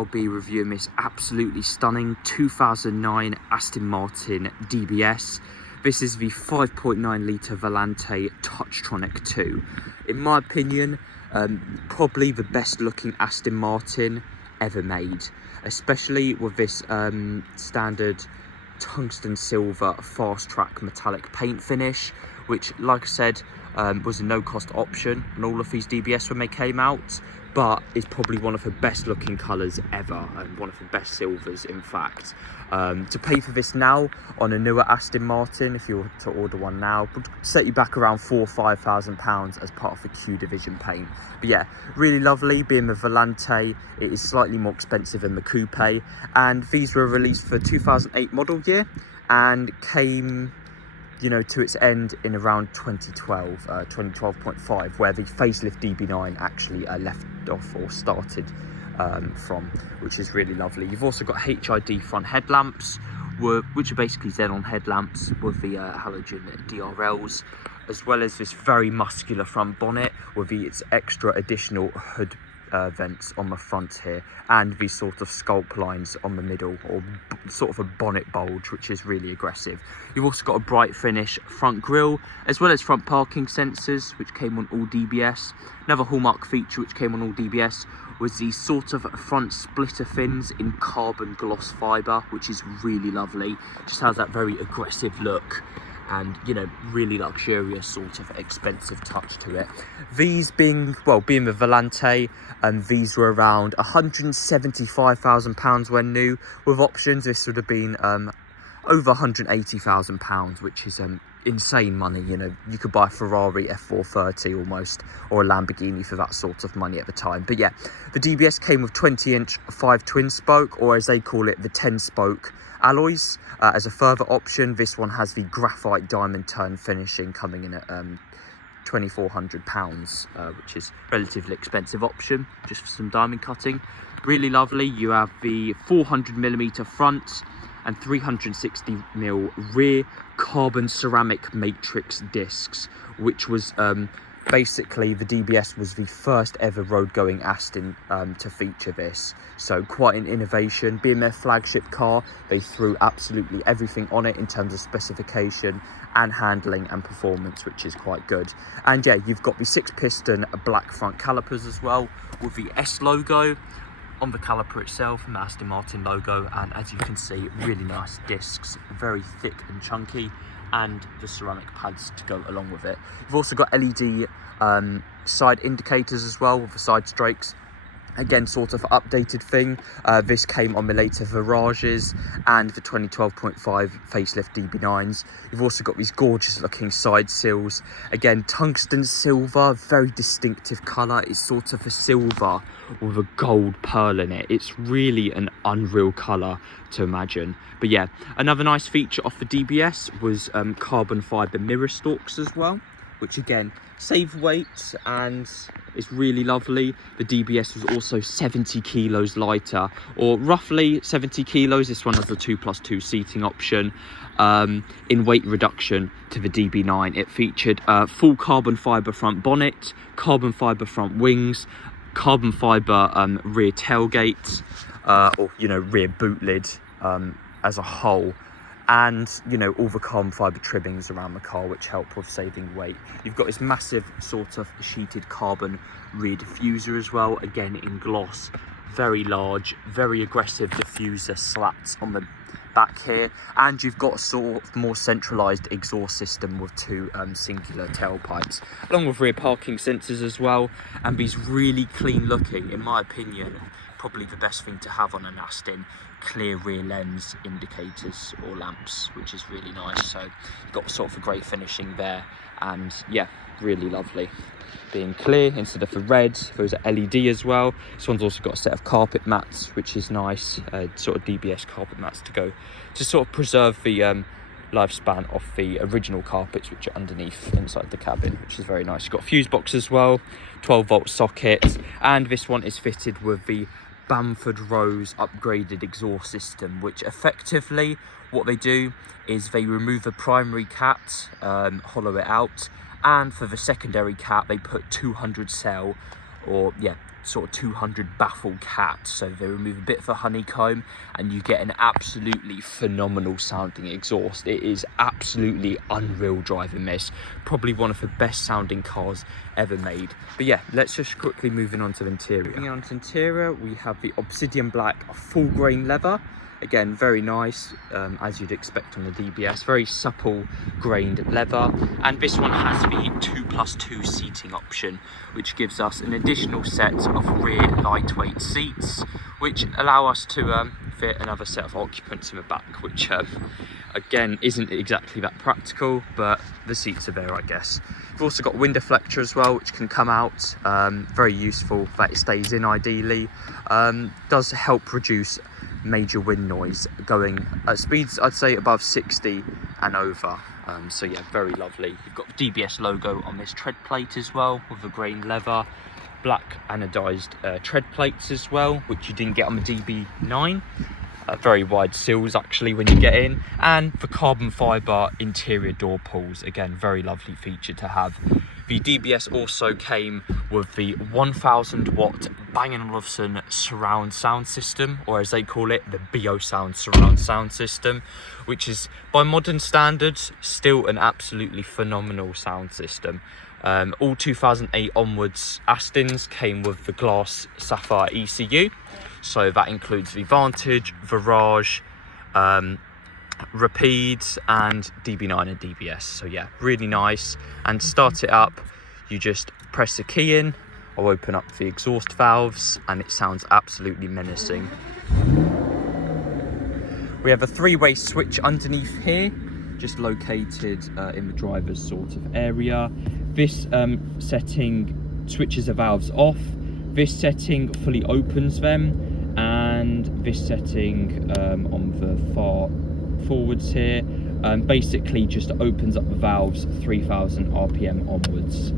I'll be reviewing this absolutely stunning 2009 Aston Martin DBS. This is the 5.9 litre Volante Touchtronic 2. In my opinion, probably the best looking Aston Martin ever made, especially with this standard tungsten silver fast track metallic paint finish, which, like I said, was a no cost option on all of these DBS when they came out, but is probably one of the best looking colours ever, and one of the best silvers in fact. To pay for this now on a newer Aston Martin, if you were to order one now, would set you back around £4,000 or £5,000 as part of the Q division paint. But yeah, really lovely. Being the Volante, it is slightly more expensive than the Coupe, and these were released for 2008 model year and came, you know, to its end in around 2012, 2012.5, where the facelift DB9 actually left off or started from, which is really lovely. You've also got HID front headlamps, which are basically xenon headlamps with the halogen DRLs, as well as this very muscular front bonnet with its extra additional hood vents on the front here, and these sort of sculpt lines on the middle, or sort of a bonnet bulge, which is really aggressive. You've also got a bright finish front grille, as well as front parking sensors, which came on all DBS. Another hallmark feature which came on all DBS was the sort of front splitter fins in carbon gloss fibre, which is really lovely. Just has that very aggressive look, and, you know, really luxurious sort of expensive touch to it. These being the Volante, these were around £175,000 when new. With options, this would have been over £180,000, which is insane money. You know, you could buy a Ferrari F430 almost, or a Lamborghini for that sort of money at the time. But yeah, the DBS came with 20-inch 5 twin spoke, or as they call it, the 10 spoke alloys. As a further option, this one has the graphite diamond turn finishing, coming in at £2,400, which is a relatively expensive option just for some diamond cutting. Really lovely. You have the 400mm front and 360mm rear carbon ceramic matrix discs, which was basically, the DBS was the first ever road-going Aston to feature this. So quite an innovation. Being their flagship car, they threw absolutely everything on it in terms of specification and handling and performance, which is quite good. And yeah, you've got the 6-piston black front calipers as well, with the S logo on the caliper itself and the Aston Martin logo. And as you can see, really nice discs, very thick and chunky, and the ceramic pads to go along with it. You've also got LED side indicators as well, with the side strakes. Again, sort of updated thing. This came on the later Virages and the 2012.5 facelift DB9s. You've also got these gorgeous looking side sills. Again, tungsten silver, very distinctive colour. It's sort of a silver with a gold pearl in it. It's really an unreal colour to imagine. But yeah, another nice feature off the DBS was carbon fibre mirror stalks as well, which again save weight and is really lovely. The DBS was also 70 kilos lighter, or roughly 70 kilos. This one has the 2+2 seating option. In weight reduction to the DB9, it featured full carbon fibre front bonnet, carbon fibre front wings, carbon fibre rear tailgate, or, you know, rear boot lid as a whole, and, you know, all the carbon fibre trimmings around the car, which help with saving weight. You've got this massive sort of sheeted carbon rear diffuser as well, again in gloss, very large, very aggressive diffuser slats on the back here, and you've got a sort of more centralised exhaust system with 2 singular tailpipes, along with rear parking sensors as well, and these really clean looking, in my opinion, probably the best thing to have on an Aston, clear rear lens indicators or lamps, which is really nice. So you've got sort of a great finishing there, and yeah, really lovely. Being clear instead of the red, those are LED as well. This one's also got a set of carpet mats, which is nice, sort of DBS carpet mats to go to sort of preserve the lifespan of the original carpets, which are underneath inside the cabin, which is very nice. You've got a fuse box as well, 12-volt socket, and this one is fitted with the Bamford Rose upgraded exhaust system, which effectively what they do is they remove the primary cat, hollow it out, and for the secondary cat they put 200 cell or yeah, sort of 200 baffle cat. So they remove a bit of the honeycomb and you get an absolutely phenomenal sounding exhaust. It is absolutely unreal driving this. Probably one of the best sounding cars ever made. But yeah, let's just quickly move on to the interior. Moving on to interior, we have the Obsidian Black Full Grain leather. Again, very nice, as you'd expect on the DBS. Very supple grained leather. And this one has the 2+2 seating option, which gives us an additional set of rear lightweight seats, which allow us to fit another set of occupants in the back, which again isn't exactly that practical, but the seats are there, I guess. We've also got wind deflector as well, which can come out. Very useful that it stays in ideally. Does help reduce major wind noise going at speeds I'd say above 60 and over. So yeah, very lovely. You've got the DBS logo on this tread plate as well, with the grain leather, black anodized tread plates as well, which you didn't get on the DB9. Very wide sills actually when you get in, and the carbon fibre interior door pulls. Again, very lovely feature to have. The DBS also came with the 1000 watt Bang & Olufsen surround sound system, or as they call it, the BO Sound surround sound system, which is by modern standards still an absolutely phenomenal sound system. All 2008 onwards Astons came with the glass sapphire ECU, so that includes the Vantage, Virage, Rapide and DB9 and DBS. So yeah, really nice. And to start it up, you just press the key in. I'll open up the exhaust valves and it sounds absolutely menacing. We have a 3-way switch underneath here, just located in the driver's sort of area. This setting switches the valves off. This setting fully opens them, and this setting on the far forwards here basically just opens up the valves 3000 RPM onwards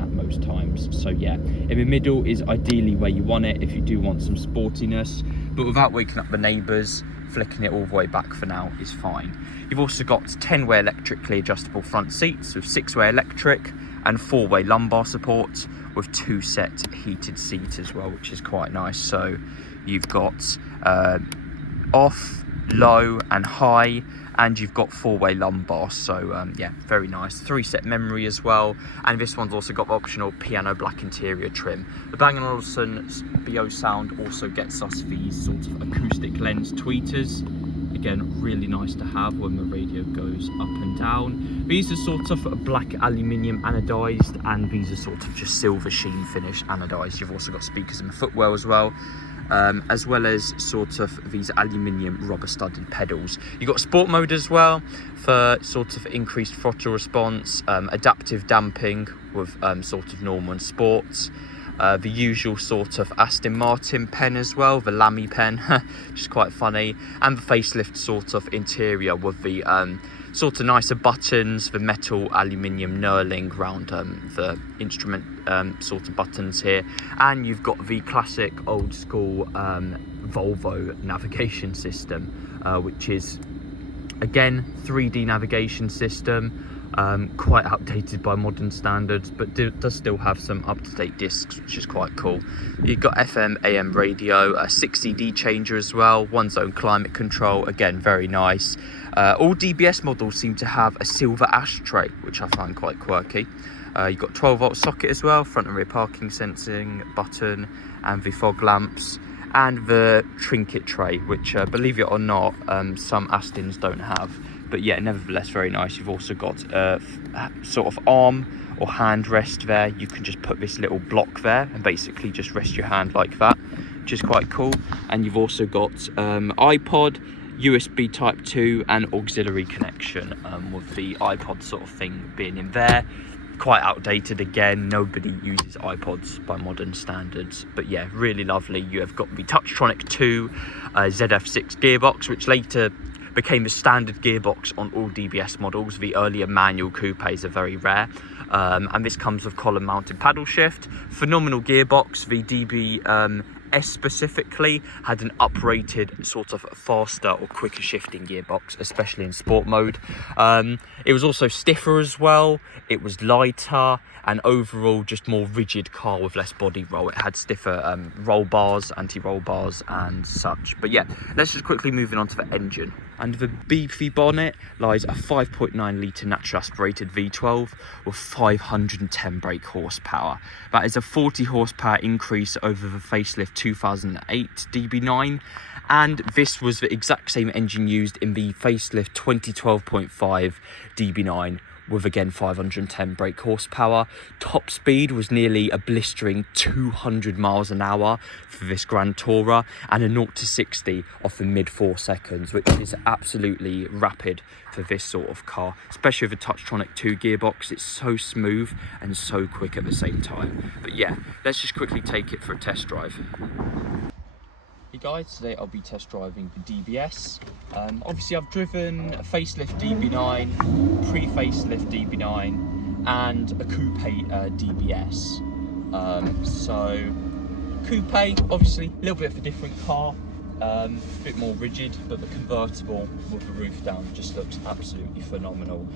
at most times. So yeah, in the middle is ideally where you want it if you do want some sportiness, but without waking up the neighbours. Flicking it all the way back for now is fine. You've also got 10-way electrically adjustable front seats with 6-way electric and 4-way lumbar support with 2 set heated seats as well, which is quite nice. So you've got off, low and high, and you've got 4-way lumbar. So yeah, very nice. 3-set memory as well, and this one's also got the optional piano black interior trim. The Bang & Olufsen's BO Sound also gets us these sort of acoustic lens tweeters. Again, really nice to have when the radio goes up and down. These are sort of black aluminium anodized, and these are sort of just silver sheen finish anodized. You've also got speakers in the footwell as well as sort of these aluminium rubber studded pedals. You've got sport mode as well for sort of increased throttle response, adaptive damping with sort of normal and sports. The usual sort of Aston Martin pen as well, the Lamy pen, which is quite funny, and the facelift sort of interior with the sort of nicer buttons, the metal aluminium knurling around the instrument sort of buttons here, and you've got the classic old school Volvo navigation system, which is again 3D navigation system. Quite outdated by modern standards, but does still have some up-to-date discs, which is quite cool. You've got FM, AM radio, a 6CD changer as well, 1-zone climate control, again very nice. All DBS models seem to have a silver ashtray, which I find quite quirky. You've got 12-volt socket as well, front and rear parking sensing button, and the fog lamps, and the trinket tray, which believe it or not, some Astons don't have. But yeah, nevertheless, very nice. You've also got a sort of arm or hand rest there. You can just put this little block there and basically just rest your hand like that, which is quite cool. And you've also got iPod, USB Type 2 and auxiliary connection, with the iPod sort of thing being in there. Quite outdated again, nobody uses iPods by modern standards, but yeah, really lovely. You have got the Touchtronic 2 ZF6 gearbox, which later became the standard gearbox on all DBS models. The earlier manual coupes are very rare, and this comes with column mounted paddle shift. Phenomenal gearbox. The DBS specifically had an uprated sort of faster or quicker shifting gearbox, especially in sport mode. It was also stiffer as well, it was lighter, and overall just more rigid car with less body roll. It had stiffer roll bars, anti-roll bars and such. But yeah, let's just quickly move on to the engine. Under the beefy bonnet lies a 5.9 litre naturally aspirated V12 with 510 brake horsepower. That is a 40 horsepower increase over the facelift 2008 DB9, and this was the exact same engine used in the facelift 2012.5 DB9 with again 510 brake horsepower. Top speed was nearly a blistering 200 miles an hour for this Grand Tourer, and a 0 to 60 off the mid 4 seconds, which is absolutely rapid for this sort of car, especially with a Touchtronic 2 gearbox. It's so smooth and so quick at the same time. But yeah, let's just quickly take it for a test drive. Hey guys, today I'll be test driving the DBS. Obviously I've driven a facelift DB9, pre-facelift DB9 and a coupe DBS. So coupe, obviously a little bit of a different car, a bit more rigid, but the convertible with the roof down just looks absolutely phenomenal.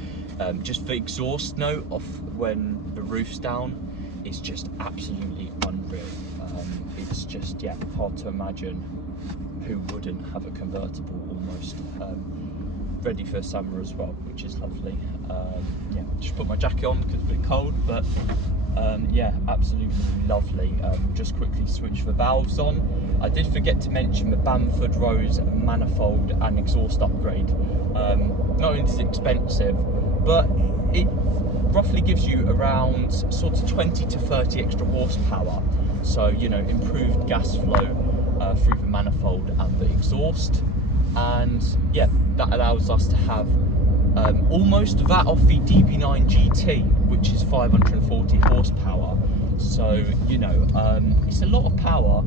Just the exhaust note off when the roof's down is just absolutely unreal. It's just, yeah, hard to imagine who wouldn't have a convertible almost. Ready for summer as well, which is lovely. Yeah, just put my jacket on because it's a bit cold, but yeah, absolutely lovely. Just quickly switch the valves on. I did forget to mention the Bamford Rose manifold and exhaust upgrade. Not only is it expensive, but it roughly gives you around sort of 20 to 30 extra horsepower. So, you know, improved gas flow through the manifold and the exhaust. And yeah, that allows us to have almost that off the DB9 GT, which is 540 horsepower. So, you know, it's a lot of power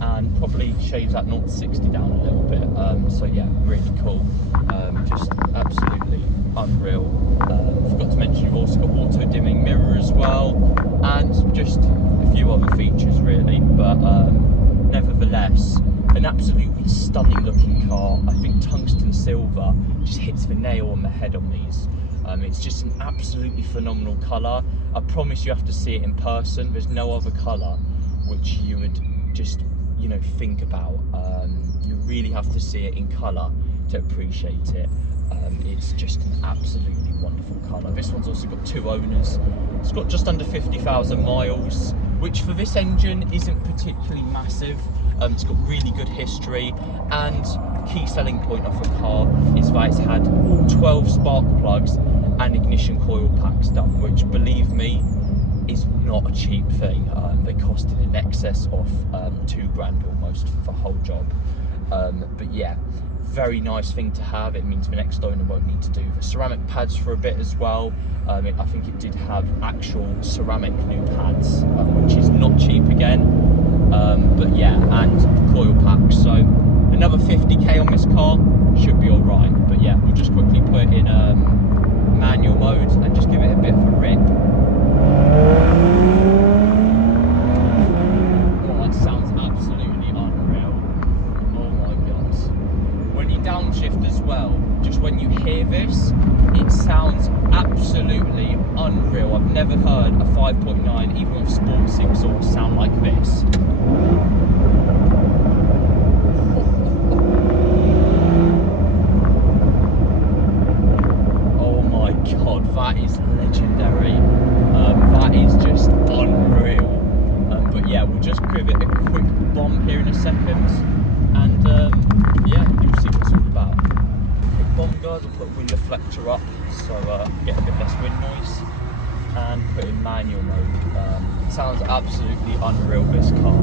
and probably shaves that 0 to 60 down a little bit. So yeah, really cool. Just absolutely unreal. Forgot to mention you've also got auto dimming mirror as well, and just a few other features really, but nevertheless an absolutely stunning looking car. I think Tungsten Silver just hits the nail on the head on these. It's just an absolutely phenomenal colour. I promise you have to see it in person. There's no other colour which you would just, you know, think about. You really have to see it in colour to appreciate it. It's just an absolutely wonderful colour. This one's also got 2 owners. It's got just under 50,000 miles, which for this engine isn't particularly massive. It's got really good history, and key selling point of the car is that it's had all 12 spark plugs and ignition coil packs done, which, believe me, is not a cheap thing. They costed in excess of £2 almost for the whole job. But yeah, very nice thing to have. It means the next owner won't need to do the ceramic pads for a bit as well. I think it did have actual ceramic new pads, which is not cheap again. But yeah, and coil packs. So another 50k on this car should be all right. But yeah, we'll just quickly put it in manual mode and just give it a bit of a rip. Oh, that sounds absolutely unreal. Oh my god. When you downshift as well, just when you hear this, it sounds absolutely unreal. I've never heard a 5.9, even with sports exhaust, sound like this. Oh my god, that is legendary. That is just unreal. But yeah, we'll just give it a quick bomb here in a second, and yeah, you'll see what it's all about. Quick bomb, guys. I'll put wind deflector up so get a bit less wind noise, and put in manual mode. It sounds absolutely unreal, this car.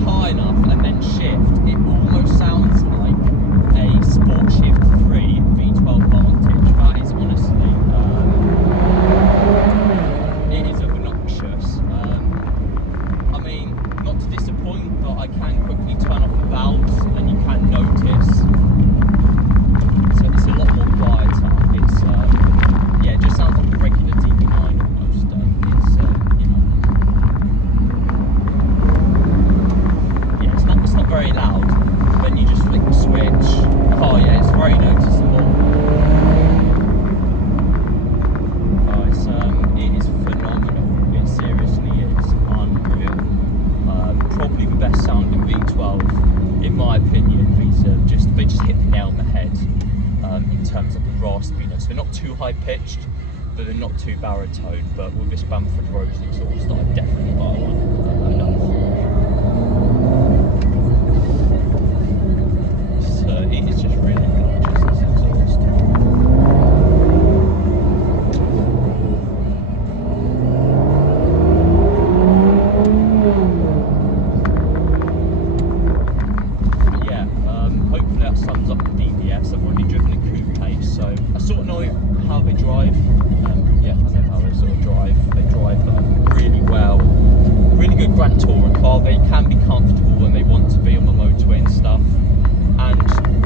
High enough and then shift, it almost sounds like a Sport Shift 3 V12 Volante. raspiness. They're not too high pitched, but they're not too baritone. But with this Bamford Rose Exhaust, I'd definitely buy one. So it is just really gorgeous, this exhaust. Hopefully that sums up the DBS. I've already driven a coupe pace, so I sort of know how they drive. Yeah, I know how they sort of drive. They drive really well. Really good grand touring car. They can be comfortable when they want to be on the motorway and stuff. And